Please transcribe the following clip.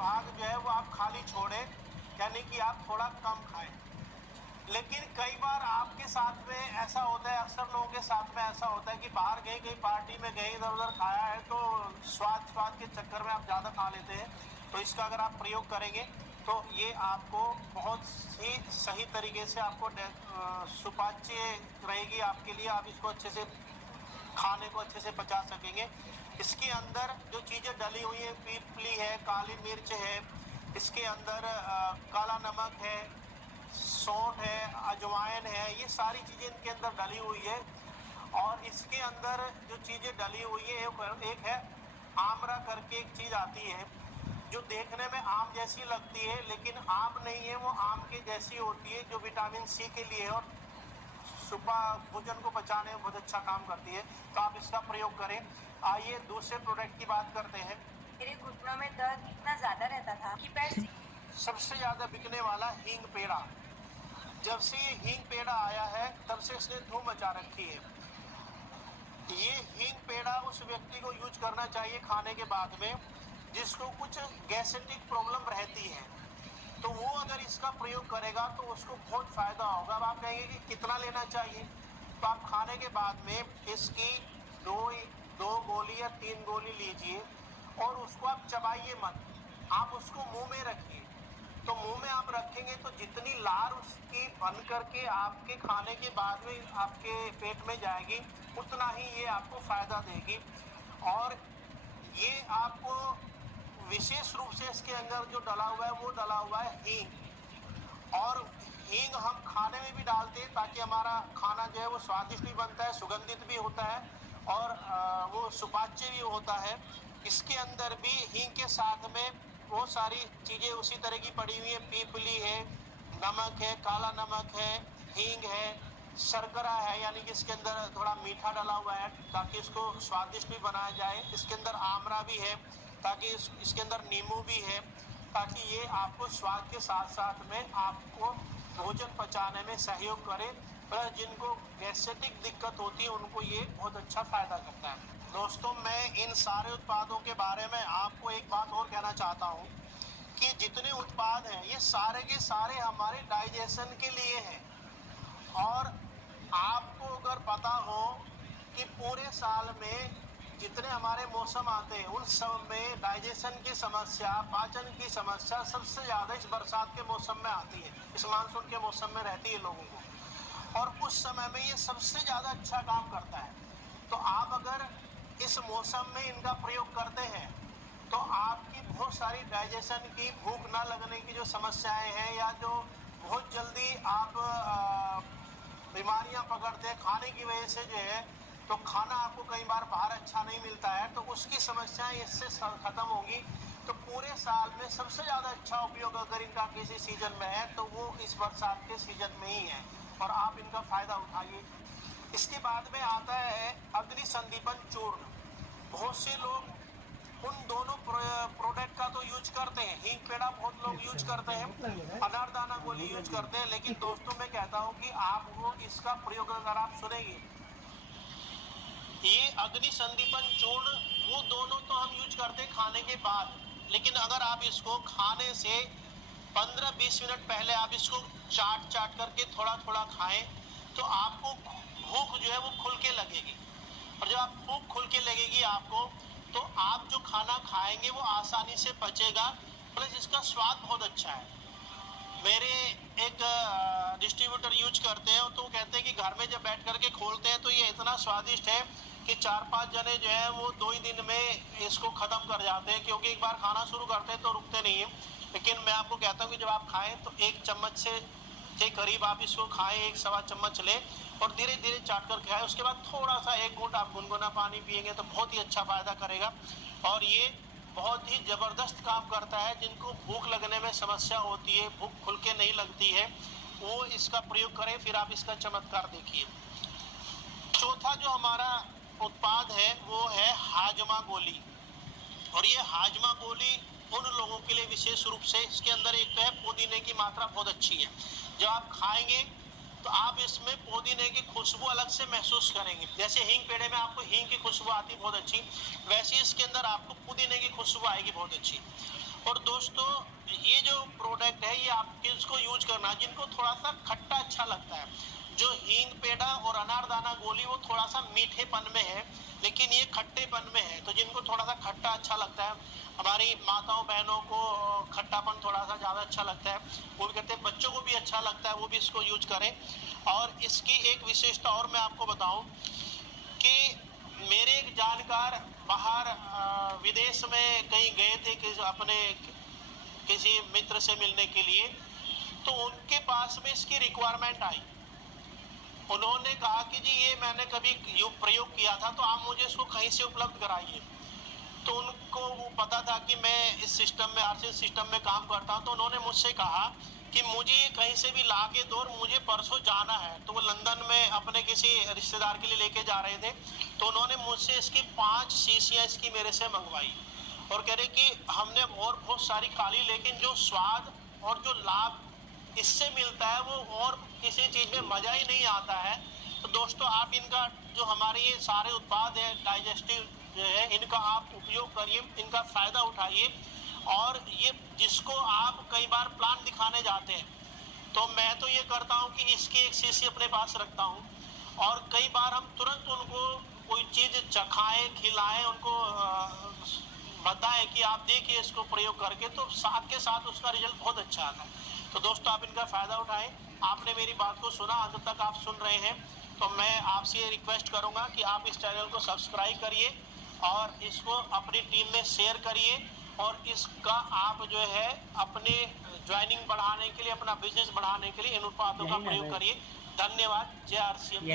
भाग जो है वो आप खाली छोड़ें, यानी कि आप थोड़ा कम खाएं। लेकिन कई बार आपके साथ में ऐसा होता है, अक्सर लोगों के साथ में ऐसा होता है कि बाहर गए, कहीं पार्टी में गए, इधर उधर खाया है तो स्वाद के चक्कर में आप ज़्यादा खा लेते हैं। तो इसका अगर आप प्रयोग करेंगे तो ये आपको बहुत ही सही तरीके से आपको सुपाच्य रहेगी आपके लिए, आप इसको अच्छे से खाने को अच्छे से पचा सकेंगे। इसके अंदर जो चीज़ें डली हुई हैं, पीपली है, काली मिर्च है, इसके अंदर काला नमक है, सौंठ है, अजवाइन है, ये सारी चीज़ें इनके अंदर डली हुई है। और इसके अंदर जो चीज़ें डली हुई है, एक है आमरा करके एक चीज़ आती है जो देखने में आम जैसी लगती है, लेकिन आम नहीं है, वो आम के जैसी होती है, जो विटामिन सी के लिए है और सुबह भोजन को पचाने में बहुत अच्छा काम करती है। तो आप इसका प्रयोग करें। आइए दूसरे प्रोडक्ट की बात करते हैं। मेरे घुटनों में दर्द इतना ज़्यादा रहता था कि पैर से सबसे ज़्यादा बिकने वाला हींग पेड़ा। जब से ये हींग पेड़ा आया है तब से इसने धूम मचा रखी है। ये हींग पेड़ा उस व्यक्ति को यूज करना चाहिए खाने के बाद में जिसको कुछ गैस्ट्रिक प्रॉब्लम रहती है, तो वो अगर इसका प्रयोग करेगा तो उसको बहुत फ़ायदा होगा। अब आप कहेंगे कि कितना लेना चाहिए, तो आप खाने के बाद में इसकी दो गोली या 3 गोली लीजिए और उसको आप चबाइए मत, आप उसको मुंह में रखिए। तो मुंह में आप रखेंगे तो जितनी लार उसकी बन करके आपके खाने के बाद में आपके पेट में जाएगी, उतना ही ये आपको फ़ायदा देगी। और ये आपको विशेष रूप से इसके अंदर जो डला हुआ है वो डला हुआ है हींग। और हींग हम खाने में भी डालते हैं ताकि हमारा खाना जो है वो स्वादिष्ट भी बनता है, सुगंधित भी होता है और वो सुपाच्य भी होता है। इसके अंदर भी हींग के साथ में बहुत सारी चीज़ें उसी तरह की पड़ी हुई हैं। पीपली है, नमक है, काला नमक है, हींग है, शर्करा है, यानी कि इसके अंदर थोड़ा मीठा डाला हुआ है ताकि इसको स्वादिष्ट भी बनाया जाए। इसके अंदर आमरा भी है ताकि इसके अंदर नींबू भी है ताकि ये आपको स्वाद के साथ साथ में आपको भोजन पचाने में सहयोग करे। प्लस जिनको गैस्ट्रिक दिक्कत होती है उनको ये बहुत अच्छा फ़ायदा करता है। दोस्तों, मैं इन सारे उत्पादों के बारे में आपको एक बात और कहना चाहता हूँ कि जितने उत्पाद हैं ये सारे के सारे हमारे डाइजेशन के लिए हैं। और आपको अगर पता हो कि पूरे साल में जितने हमारे मौसम आते हैं उन सब में डाइजेशन की समस्या, पाचन की समस्या सबसे ज़्यादा इस बरसात के मौसम में आती है, इस मानसून के मौसम में रहती है लोगों को, और उस समय में ये सबसे ज़्यादा अच्छा काम करता है। तो आप अगर इस मौसम में इनका प्रयोग करते हैं तो आपकी बहुत सारी डाइजेशन की, भूख ना लगने की जो समस्याएं हैं या जो बहुत जल्दी आप बीमारियां पकड़ते हैं खाने की वजह से जो है, तो खाना आपको कई बार बाहर अच्छा नहीं मिलता है, तो उसकी समस्याएं इससे ख़त्म होंगी। तो पूरे साल में सबसे ज़्यादा अच्छा उपयोग अगर इनका किसी सीज़न में है तो वो इस बरसात के सीज़न में ही है और आप इनका फ़ायदा उठाइए। इसके बाद में आता है अग्नि संदीपन चूर्ण। बहुत से लोग उन दोनों प्रोडक्ट का तो यूज करते हैं, हींग पेड़ा बहुत लोग यूज करते हैं, अनारदाना गोली यूज करते हैं, लेकिन दोस्तों मैं कहता हूं कि आपको इसका प्रयोग अगर आप सुनेंगे, ये अग्नि संदीपन चूर्ण वो दोनों तो हम यूज करते हैं खाने के बाद, लेकिन अगर आप इसको खाने से 15-20 मिनट पहले आप इसको चाट करके थोड़ा थोड़ा खाएं तो आपको भूख जो है वो खुल के लगेगी। और जब आप भूख खुल के लगेगी आपको, तो आप जो खाना खाएंगे वो आसानी से पचेगा, प्लस इसका स्वाद बहुत अच्छा है। मेरे एक डिस्ट्रीब्यूटर यूज करते हैं तो कहते हैं कि घर में जब बैठ करके खोलते हैं तो ये इतना स्वादिष्ट है कि 4-5 जने जो है वो 2 ही दिन में इसको ख़त्म कर जाते हैं, क्योंकि एक बार खाना शुरू करते हैं तो रुकते नहीं हैं। लेकिन मैं आपको कहता हूँ कि जब आप खाएँ तो 1 चम्मच से के करीब आप इसको खाएँ, 1-1.25 चम्मच लें और धीरे धीरे चाट कर खाएँ। उसके बाद थोड़ा सा 1 घूंट आप गुनगुना पानी पिएंगे तो बहुत ही अच्छा फ़ायदा करेगा। और ये बहुत ही ज़बरदस्त काम करता है। जिनको भूख लगने में समस्या होती है, भूख खुल के नहीं लगती है, वो इसका प्रयोग करें, फिर आप इसका चमत्कार देखिए। चौथा जो हमारा उत्पाद है वो है हाजमा गोली। और ये हाजमा गोली उन लोगों के लिए विशेष रूप से, इसके अंदर एक तो है पुदीने की मात्रा बहुत अच्छी है। जब आप खाएंगे तो आप इसमें पुदीने की खुशबू अलग से महसूस करेंगे। जैसे हींग पेड़े में आपको हींग की खुशबू आती बहुत अच्छी, वैसे इसके अंदर आपको पुदीने की खुशबू आएगी बहुत अच्छी। और दोस्तों ये जो प्रोडक्ट है ये आप किसको यूज करना, जिनको थोड़ा सा खट्टा अच्छा लगता है। जो हींग पेड़ा और अनारदाना गोली वो थोड़ा सा मीठेपन में है, लेकिन ये खट्टेपन में है। तो जिनको थोड़ा सा खट्टा अच्छा लगता है, हमारी माताओं बहनों को खट्टापन थोड़ा सा ज़्यादा अच्छा लगता है, वो भी कहते हैं, बच्चों को भी अच्छा लगता है, वो भी इसको यूज करें। और इसकी एक विशेषता और मैं आपको बताऊं कि मेरे एक जानकार बाहर विदेश में कहीं गए थे कि अपने किसी मित्र से मिलने के लिए, तो उनके पास में इसकी रिक्वायरमेंट आई। उन्होंने कहा कि जी ये मैंने कभी प्रयोग किया था, तो आप मुझे इसको कहीं से उपलब्ध कराइए। तो उनको वो पता था कि मैं इस सिस्टम में, आरसीएस सिस्टम में काम करता हूँ, तो उन्होंने मुझसे कहा कि मुझे कहीं से भी ला के दो और मुझे परसों जाना है। तो वो लंदन में अपने किसी रिश्तेदार के लिए लेके जा रहे थे, तो उन्होंने मुझसे इसकी 5 शीशियाँ इसकी मेरे से मंगवाई और कह रहे कि हमने और बहुत सारी खाली, लेकिन जो स्वाद और जो लाभ इससे मिलता है वो और किसी चीज़ में मज़ा ही नहीं आता है। तो दोस्तों आप इनका जो हमारे ये सारे उत्पाद हैं डाइजेस्टिव जो है, इनका आप उपयोग करिए, इनका फ़ायदा उठाइए। और ये जिसको आप कई बार प्लान दिखाने जाते हैं, तो मैं तो ये करता हूँ कि इसकी एक शीशी अपने पास रखता हूँ, और कई बार हम तुरंत उनको कोई चीज़ चखाएं, खिलाएं, उनको बताएं कि आप देखिए इसको प्रयोग करके, तो साथ के साथ उसका रिजल्ट बहुत अच्छा आता है। तो दोस्तों आप इनका फ़ायदा उठाएं। आपने मेरी बात को सुना, अंत तक आप सुन रहे हैं, तो मैं आपसे ये रिक्वेस्ट करूंगा कि आप इस चैनल को सब्सक्राइब करिए और इसको अपनी टीम में शेयर करिए, और इसका आप जो है अपने ज्वाइनिंग बढ़ाने के लिए, अपना बिजनेस बढ़ाने के लिए इन उत्पादों का प्रयोग करिए। धन्यवाद। जय आरसीएम।